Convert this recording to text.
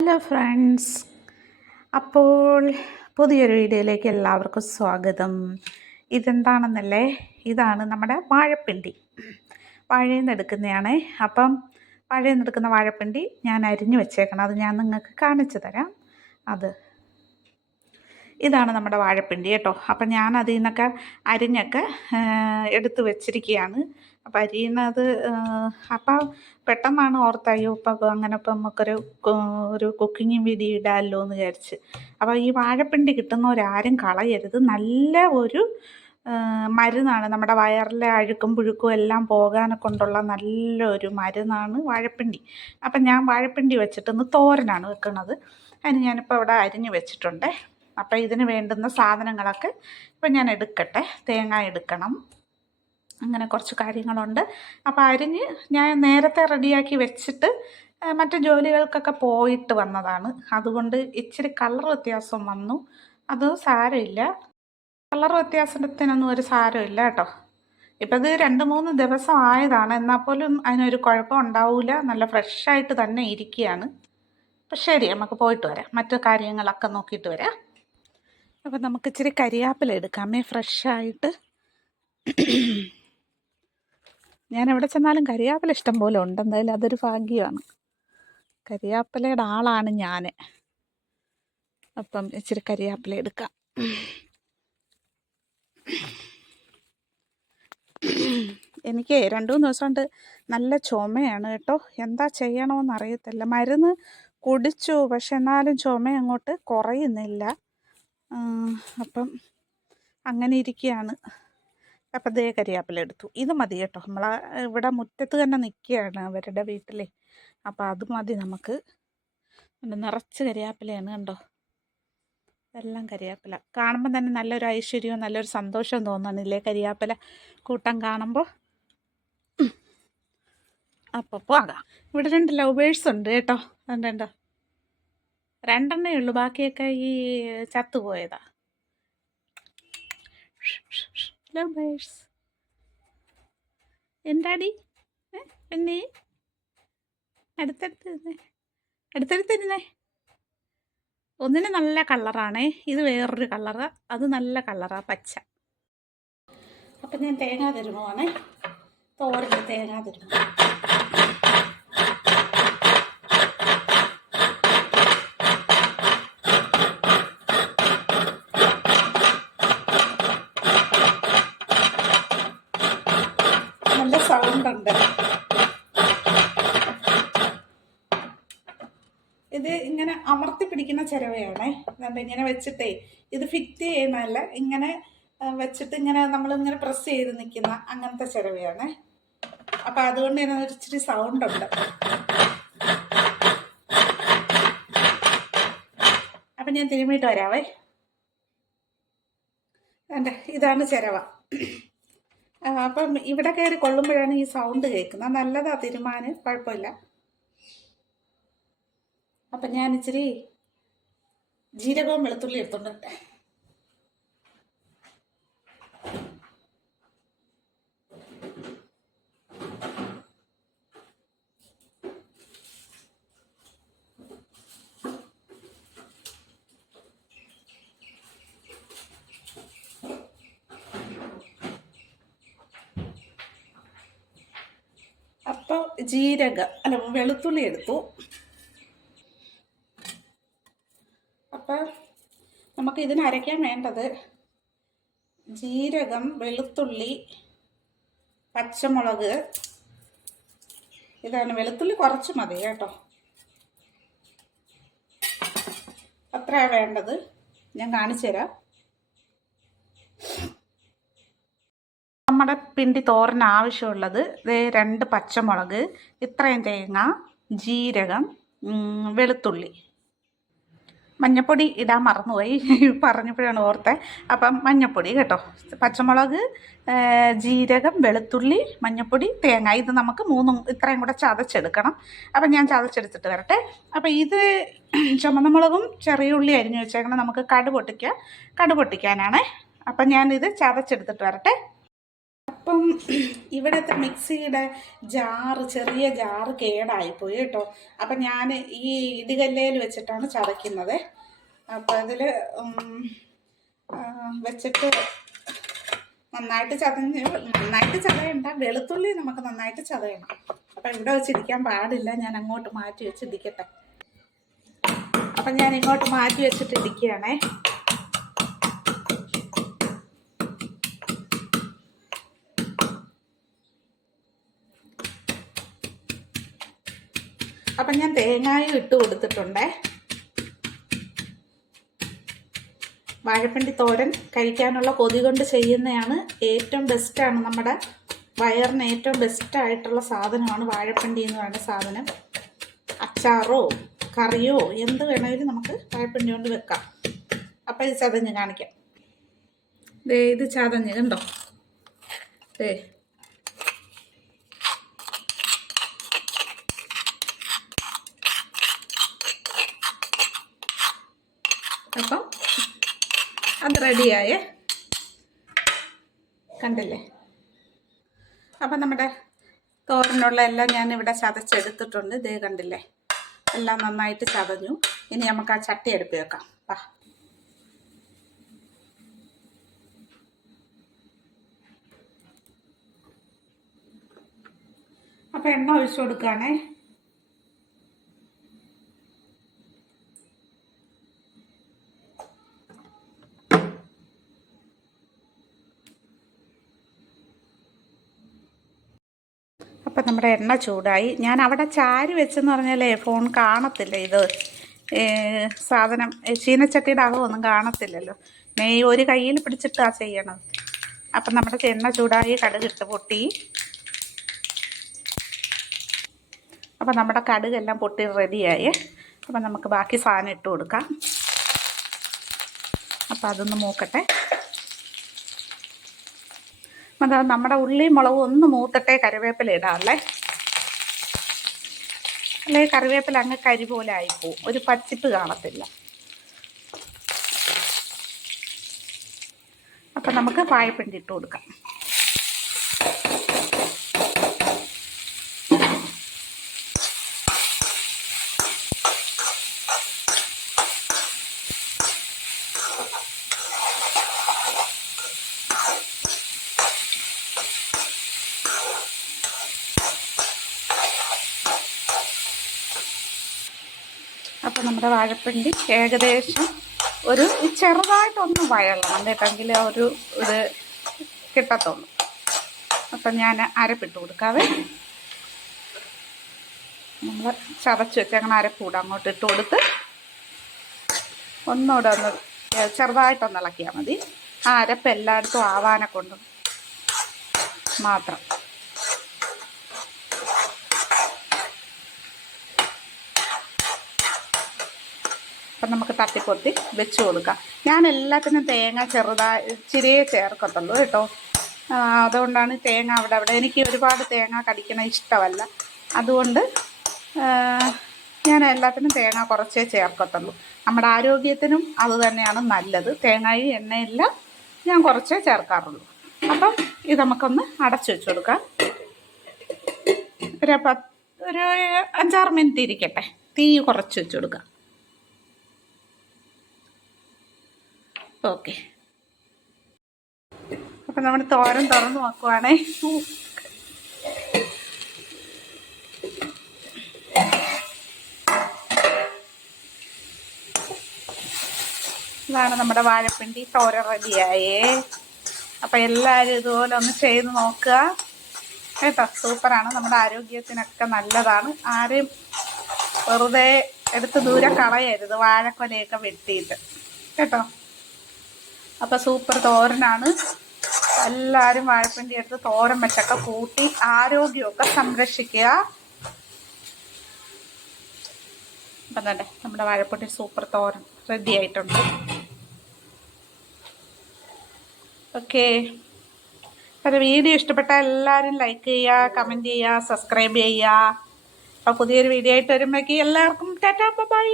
Hello friends അപ്പോൾ പുതിയൊരു വീഡിയോയിലേക്ക് എല്ലാവർക്കും സ്വാഗതം. ഇതെന്താണെന്നല്ലേ? ഇതാണ് നമ്മുടെ വാഴപ്പിണ്ടി. വാഴയിൽ നിന്ന് എടുക്കുന്നതാണ് അപ്പം വാഴയിൽ നിന്ന് എടുക്കുന്ന വാഴപ്പിണ്ടി ഞാൻ അരിഞ്ഞു വെച്ചേക്കണം. അത് ഞാൻ നിങ്ങൾക്ക് കാണിച്ചു തരാം. അത് ഇതാണ് നമ്മുടെ വാഴപ്പിണ്ടി കേട്ടോ. അപ്പം ഞാൻ അതിൽ നിന്നൊക്കെ അരിഞ്ഞൊക്കെ എടുത്തു വെച്ചിരിക്കുകയാണ്. അപ്പം അരിയുന്നത് അപ്പം പെട്ടെന്നാണ് ഓർത്തയ്യോ ഇപ്പം അങ്ങനെ ഇപ്പം നമുക്കൊരു ഒരു കുക്കിംഗ് വീഡിയോ ഇടാമല്ലോ എന്ന് വിചാരിച്ച്. അപ്പോൾ ഈ വാഴപ്പിണ്ടി കിട്ടുന്നവരാരും കളയരുത്. നല്ല ഒരു മരുന്നാണ്. നമ്മുടെ വയറിലെ അഴുക്കും പുഴുക്കും എല്ലാം പോകാനെ കൊണ്ടുള്ള നല്ലൊരു മരുന്നാണ് വാഴപ്പിണ്ടി. അപ്പം ഞാൻ വാഴപ്പിണ്ടി വെച്ചിട്ടൊന്ന് തോരനാണ് വെക്കുന്നത് അതിന് ഞാനിപ്പോൾ അവിടെ അരിഞ്ഞ് വെച്ചിട്ടുണ്ട്. അപ്പോൾ ഇതിന് വേണ്ടുന്ന സാധനങ്ങളൊക്കെ ഇപ്പം ഞാൻ എടുക്കട്ടെ. തേങ്ങ എടുക്കണം. അങ്ങനെ കുറച്ച് കാര്യങ്ങളുണ്ട്. അപ്പോൾ അരിഞ്ഞ് ഞാൻ നേരത്തെ റെഡിയാക്കി വെച്ചിട്ട് മറ്റു ജോലികൾക്കൊക്കെ പോയിട്ട് വന്നതാണ്. അതുകൊണ്ട് ഇച്ചിരി കളർ വ്യത്യാസം വന്നു. അത് സാരമില്ല. കളർ വ്യത്യാസത്തിനൊന്നും ഒരു സാരമില്ല കേട്ടോ. ഇപ്പം ഇത് രണ്ട് മൂന്ന് ദിവസം ആയതാണ്. എന്നാൽ പോലും അതിനൊരു കുഴപ്പം ഉണ്ടാവില്ല നല്ല ഫ്രഷായിട്ട് തന്നെ ഇരിക്കുകയാണ്. അപ്പം ശരി നമുക്ക് പോയിട്ട് വരാം. മറ്റു കാര്യങ്ങളൊക്കെ നോക്കിയിട്ട് വരാം. അപ്പം നമുക്ക് ഇച്ചിരി കരിയാപ്പില എടുക്കാമേ ഫ്രഷായിട്ട്. ഞാൻ എവിടെ ചെന്നാലും കരിയാപ്പില ഇഷ്ടം പോലെ ഉണ്ട്. എന്തായാലും അതൊരു ഭാഗ്യമാണ്. കരിയാപ്പിലയുടെ ആളാണ് ഞാൻ അപ്പം ഇച്ചിരി കരിയാപ്പില എടുക്കാം. എനിക്ക് രണ്ടു മൂന്ന് ദിവസം കൊണ്ട് നല്ല ചുമയാണ് കേട്ടോ. എന്താ ചെയ്യണമെന്ന് അറിയത്തില്ല. മരുന്ന് കുടിച്ചു പക്ഷെ എന്നാലും ചുമ അങ്ങോട്ട് കുറയുന്നില്ല. അപ്പം അങ്ങനെ ഇരിക്കുകയാണ് അപ്പം ദേ കരിയാപ്പില എടുത്തു. ഇത് മതി കേട്ടോ. നമ്മൾ ഇവിടെ മുറ്റത്ത് തന്നെ നിൽക്കുകയാണ് അവരുടെ വീട്ടിലെ. അപ്പം അത് മതി നമുക്ക്. നിറച്ച് കരിയാപ്പിലയാണ് കണ്ടോ? എല്ലാം കരിയാപ്പില. കാണുമ്പോൾ തന്നെ നല്ലൊരു ഐശ്വര്യവും നല്ലൊരു സന്തോഷവും തോന്നുന്നില്ലേ കരിയാപ്പില കൂട്ടം കാണുമ്പോൾ? അപ്പോൾ പോകാം. ഇവിടെ രണ്ട് ലവ് ബേഴ്സ് ഉണ്ട് കേട്ടോ. കണ്ടോ? രണ്ടെണ്ണേ ഉള്ളൂ. ബാക്കിയൊക്കെ ഈ ചത്തുപോയതാ. ലവേഴ്സ് എന്താടി? പിന്നെ അടുത്തടുത്ത് അടുത്തടുത്തിരുന്നേ ഒന്നിന് നല്ല കളറാണേ. ഇത് വേറൊരു കളറ്. അത് നല്ല കളറാണ് പച്ച. അപ്പം ഞാൻ തേങ്ങ തരുമോണേ തോരന് തേങ്ങാ തരുമോ സൗണ്ട് ഉണ്ട് ഇത് ഇങ്ങനെ അമർത്തി പിടിക്കുന്ന ചിരവയാണേ. എന്നിട്ട് ഇങ്ങനെ വെച്ചിട്ടേ ഇത് ഫിറ്റ് ചെയ്യുന്നതല്ല. ഇങ്ങനെ വെച്ചിട്ട് ഇങ്ങനെ നമ്മൾ ഇങ്ങനെ പ്രസ് ചെയ്ത് നിൽക്കുന്ന അങ്ങനത്തെ ചിരവയാണ്. അപ്പം അതുകൊണ്ട് തന്നെ ഇച്ചിരി സൗണ്ട് ഉണ്ട്. അപ്പം ഞാൻ തിരുമ്മിയിട്ട് വരാവേ. ഇതാണ് ചിരവ. അപ്പം ഇവിടെ കയറി കൊള്ളുമ്പോഴാണ് ഈ സൗണ്ട് കേൾക്കുന്നത്. നല്ലതാ തിരുമാന് കുഴപ്പമില്ല. അപ്പം ഞാൻ ഇച്ചിരി ജീരകവും വെളുത്തുള്ളി എടുത്തോണ്ട് അപ്പോൾ ജീരക അല്ല വെളുത്തുള്ളി എടുത്തു അപ്പം നമുക്ക് ഇതിന് അരയ്ക്കാൻ വേണ്ടത് ജീരകം വെളുത്തുള്ളി പച്ചമുളക്. ഇതാണ് വെളുത്തുള്ളി കുറച്ച് മതി കേട്ടോ. അത്രയാണ് വേണ്ടത്. ഞാൻ കാണിച്ചു തരാം. നമ്മുടെ പിണ്ടി തോരന് ആവശ്യമുള്ളത് രണ്ട് പച്ചമുളക് ഇത്രയും തേങ്ങ ജീരകം വെളുത്തുള്ളി. മഞ്ഞപ്പൊടി ഇടാൻ മറന്നുപോയി. പറഞ്ഞപ്പോഴാണ് ഓർത്തത് അപ്പം മഞ്ഞപ്പൊടി കേട്ടോ. പച്ചമുളക് ജീരകം വെളുത്തുള്ളി മഞ്ഞപ്പൊടി തേങ്ങ. ഇത് നമുക്ക് മൂന്നും ഇത്രയും കൂടെ ചതച്ചെടുക്കണം. അപ്പം ഞാൻ ചതച്ചെടുത്തിട്ട് വരട്ടെ. അപ്പം ഇത് ചുമന്ന മുളകും ചെറിയ ഉള്ളി അരിഞ്ഞു വെച്ചേക്കണം നമുക്ക് കടുപൊട്ടിക്കുക കടുപൊട്ടിക്കാനാണ് കടു പൊട്ടിക്കാനാണ്. അപ്പം ഞാനിത് ചതച്ചെടുത്തിട്ട് വരട്ടെ. അപ്പം ഇവിടുത്തെ മിക്സിയുടെ ജാറ് ചെറിയ ജാറ് കേടായിപ്പോയി കേട്ടോ. അപ്പം ഞാൻ ഈ ഇടികല്ലയിൽ വെച്ചിട്ടാണ് ചതയ്ക്കുന്നത്. അപ്പം അതിൽ വെച്ചിട്ട് നന്നായിട്ട് ചതഞ്ഞ് നന്നായിട്ട് ചതയണ്ട. വെളുത്തുള്ളി നമുക്ക് നന്നായിട്ട് ചതയണം. അപ്പം ഇവിടെ വെച്ചിരിക്കാൻ പാടില്ല. ഞാൻ അങ്ങോട്ട് മാറ്റി വെച്ച് ഇടിക്കട്ടെ അപ്പം ഞാൻ ഇങ്ങോട്ട് മാറ്റി വെച്ചിട്ട് ഇടിക്കുകയാണേ അപ്പം ഞാൻ തേങ്ങായും ഇട്ട് കൊടുത്തിട്ടുണ്ടേ. വാഴപ്പിണ്ടി തോരൻ കഴിക്കാനുള്ള കൊതി കൊണ്ട് ചെയ്യുന്നതാണ് ഏറ്റവും ബെസ്റ്റാണ് നമ്മുടെ വയറിന് ഏറ്റവും ബെസ്റ്റായിട്ടുള്ള സാധനമാണ് വാഴപ്പിണ്ടി എന്ന് പറയുന്ന സാധനം. അച്ചാറോ കറിയോ എന്ത് വേണമെങ്കിലും നമുക്ക് വാഴപ്പിണ്ടി കൊണ്ട് വെക്കാം. അപ്പം ഇത് ചതഞ്ഞ് കാണിക്കാം. ദേ ഇത് ചതഞ്ഞ് കണ്ടോ? ദേ അപ്പം അത് റെഡിയായേ. കണ്ടില്ലേ? അപ്പം നമ്മുടെ തോരനുള്ള എല്ലാം ഞാൻ ഇവിടെ ചതച്ചെടുത്തിട്ടുണ്ട്. ഇതേ കണ്ടില്ലേ? എല്ലാം നന്നായിട്ട് ചതഞ്ഞു. ഇനി നമുക്ക് ആ ചട്ടി എടുപ്പ് വെക്കാം. വാ. അപ്പം എണ്ണ ഒഴിച്ചു കൊടുക്കുകയാണേ അപ്പം നമ്മുടെ എണ്ണ ചൂടായി. ഞാൻ അവിടെ ചാരി വെച്ചെന്ന് പറഞ്ഞാലേ ഫോൺ കാണത്തില്ല ഇത്. സാധനം ചീനച്ചട്ടിയുടെ അകമൊന്നും കാണത്തില്ലല്ലോ. നെയ് ഒരു കയ്യിൽ പിടിച്ചിട്ടാണ് ചെയ്യണത്. അപ്പം നമ്മുടെ എണ്ണ ചൂടായി കടുകിട്ട് പൊട്ടി. അപ്പം നമ്മുടെ കടുകെല്ലാം പൊട്ടി റെഡിയായി അപ്പം നമുക്ക് ബാക്കി സാധനം ഇട്ട് കൊടുക്കാം. അപ്പം അതൊന്ന് മൂക്കട്ടെ. അത് നമ്മുടെ ഉള്ളിയും മുളകും ഒന്ന് മൂത്തിട്ടേ കറിവേപ്പില ഇടാമല്ലേ അല്ലെങ്കിൽ കറിവേപ്പില അങ്ങ് കരി പോലെ ആയിപ്പോവും ഒരു പച്ചിപ്പ് കാണത്തില്ല. അപ്പം നമുക്ക് പായപ്പിണ്ടി ഇട്ട് കൊടുക്കാം. അപ്പം നമ്മുടെ വാഴപ്പിണ്ടി ഏകദേശം ഒരു ചെറുതായിട്ടൊന്ന് വയളണം കേട്ടെങ്കിൽ ഒരു ഇത് കിട്ടത്തുള്ളൂ. അപ്പം ഞാൻ അരപ്പിട്ട് കൊടുക്കാവേ. നമ്മൾ ചതച്ച് വെച്ച് അങ്ങനെ അരപ്പൂട് അങ്ങോട്ട് ഇട്ട് കൊടുത്ത് ഒന്നുകൂടെ ഒന്ന് ചെറുതായിട്ടൊന്ന് ഇളക്കിയാൽ മതി. ആ അരപ്പ് എല്ലായിടത്തും ആവാനെ കൊണ്ട് മാത്രം. നമുക്ക് തട്ടിപ്പൊത്തി വെച്ച് കൊടുക്കാം. ഞാൻ എല്ലാത്തിനും തേങ്ങ ചെറുതായി ഇച്ചിരിയേ ചേർക്കത്തുള്ളൂ കേട്ടോ. അതുകൊണ്ടാണ് തേങ്ങ അവിടെ അവിടെ. എനിക്ക് ഒരുപാട് തേങ്ങ കടിക്കണ ഇഷ്ടമല്ല. അതുകൊണ്ട് ഞാൻ എല്ലാത്തിനും തേങ്ങ കുറച്ചേ ചേർക്കത്തുള്ളൂ. നമ്മുടെ ആരോഗ്യത്തിനും അത് തന്നെയാണ് നല്ലത്. തേങ്ങയും എണ്ണയെല്ലാം ഞാൻ കുറച്ചേ ചേർക്കാറുള്ളൂ. അപ്പം ഇത് നമുക്കൊന്ന് അടച്ചു വെച്ച് കൊടുക്കാം. ഒരു പത്ത് ഒരു അഞ്ചാറ് മിനിറ്റ് ഇരിക്കട്ടെ. തീ കുറച്ച് വെച്ച് കൊടുക്കാം. ഓക്കെ. അപ്പം നമ്മൾ തോരൻ തുറന്ന് നോക്കുവാണേ. ഇതാണ് നമ്മുടെ വാഴപ്പിണ്ടി തോര റെഡിയായേ. അപ്പം എല്ലാവരും ഇതുപോലെ ഒന്ന് ചെയ്ത് നോക്കുക. കേട്ടോ സൂപ്പറാണ്. നമ്മുടെ ആരോഗ്യത്തിനൊക്കെ നല്ലതാണ്. ആരെയും വെറുതെ എടുത്ത് ദൂരെ കളയരുത്. വാഴക്കൊലയൊക്കെ വെട്ടിയിട്ട്. കേട്ടോ? അപ്പോൾ സൂപ്പർ തോരനാണ്. എല്ലാവരും വാഴപ്പിണ്ടി എടുത്ത് തോരൻ വെച്ചൊക്കെ കൂട്ടി ആരോഗ്യമൊക്കെ സംരക്ഷിക്കുക. അപ്പം തന്നെ നമ്മുടെ വാഴപ്പൊട്ടി സൂപ്പർ തോരൻ റെഡി ആയിട്ടുണ്ട്. ഓക്കെ അപ്പം വീഡിയോ ഇഷ്ടപ്പെട്ട എല്ലാവരും ലൈക്ക് ചെയ്യുക കമന്റ് ചെയ്യുക സബ്സ്ക്രൈബ് ചെയ്യുക. അപ്പോൾ പുതിയൊരു വീഡിയോ ആയിട്ട് വരുമ്പോഴേക്കും എല്ലാവർക്കും ടാറ്റാ ബൈ